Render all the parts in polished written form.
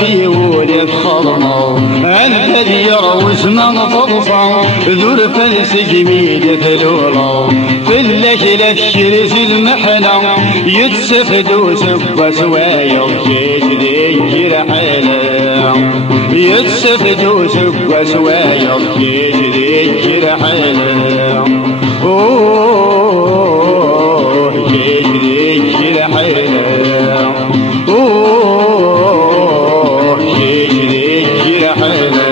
في ولد خضمه أنت يروز من فضفا ذور فلس جميل ثلولا في الليلة الشرز المحنة يتسفدوا سبا سوايا جيت ذيك رحلة يتسفدوا سبا سوايا جيت ذيك رحلة أوه جيت ذيك رحلة أوه جيت ذيك رحلة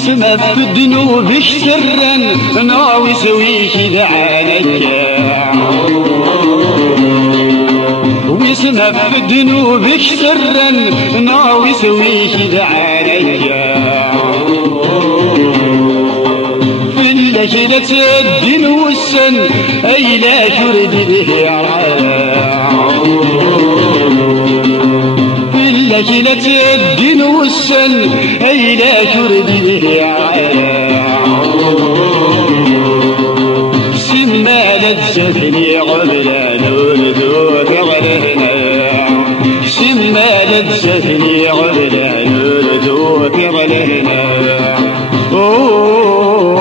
واسمه في الذنوب سرا ناوي سويك ذا عليك واسمه في الذنوب سرا ناوي سويك ذا عليك في الليلة الدين والسن أي لا ترد به ليلة الدين والسن أي لا ترد به سما لذتني قبل نولد وكغلهنا سما لذتني قبل نولد وكغلهنا أوه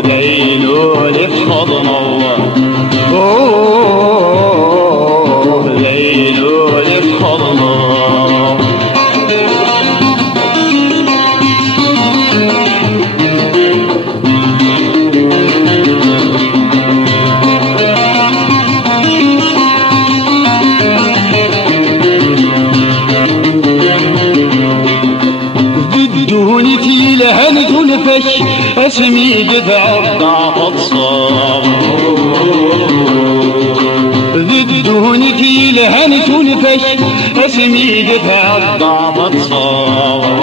دينو لفخضنا الله أوه دينو لفخضنا ضدوني في لهنة الفش اسمي دفع الضعف الصار ضدوني في لهنة الفش اسمي دفع الضعف الصار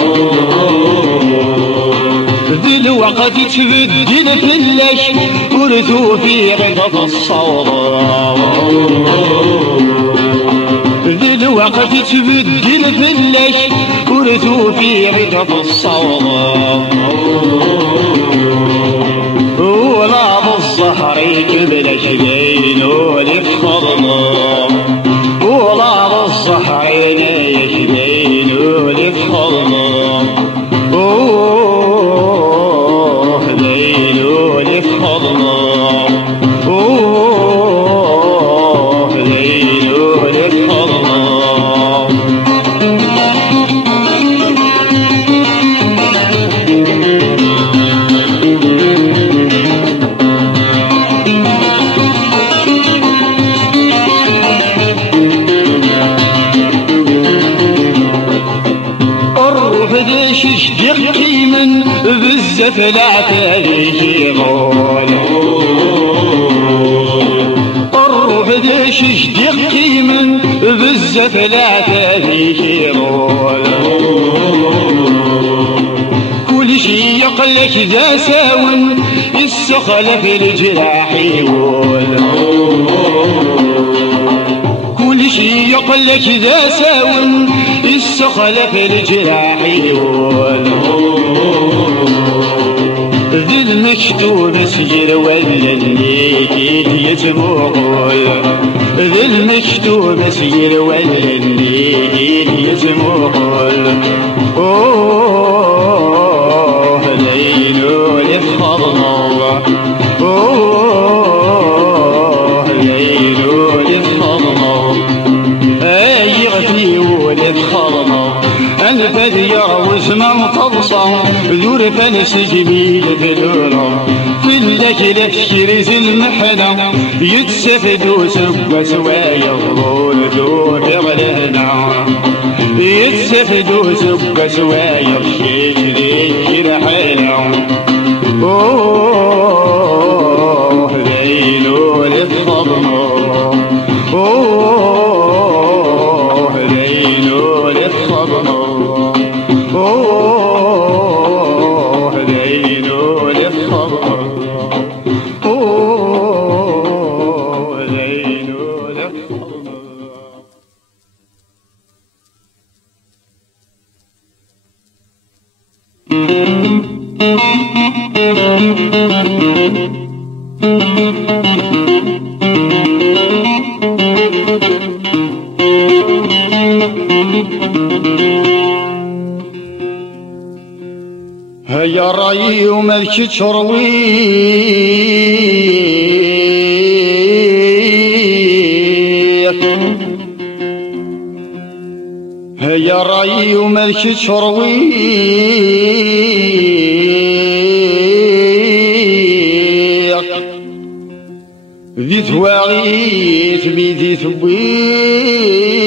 ذي الوقت تبدل في اللش ورثو في غضب الصواب ذي الوقت تبدل في اللش ورثو في غضب الصواب ولا بالظهر قبل شبين ولفخضنا ولا بالظهر شبين ولفخضنا أوه ليلو لفخضنا أوه ليلو لفخضنا دقي من بزف لا تاريخ غول الروح دشش دقي من بزف لا تاريخ غول كل شي يقلك ذا ساون السخل في الجراح يقول كل شي يقلك ذا ساون السخل في الجراح يقول ذي المكتوب سجر ولا اللي يتمول ذي المكتوب سجر ولا اللي يتمول أوه ليلو لفخضنا أوه ليلو لفخضنا أي غفي ولفخضنا الفذ يروز من فضصا ذور فلس جميل ذلولا في الليلة الشرز المحنة يتسفدوا سبا سوايا الظول ذور غلهنا يتسفدوا سبا سوايا الشيش ذيك رحلة أوه ليلو لفخضنا أوه ليلو لفخضنا أوه ليلو لفخضنا أوه ليلو لفخضنا هيا رايي ومالك تشروي هيا رايي ومالك تشروي ذي ثواغيث بيذي ثبيض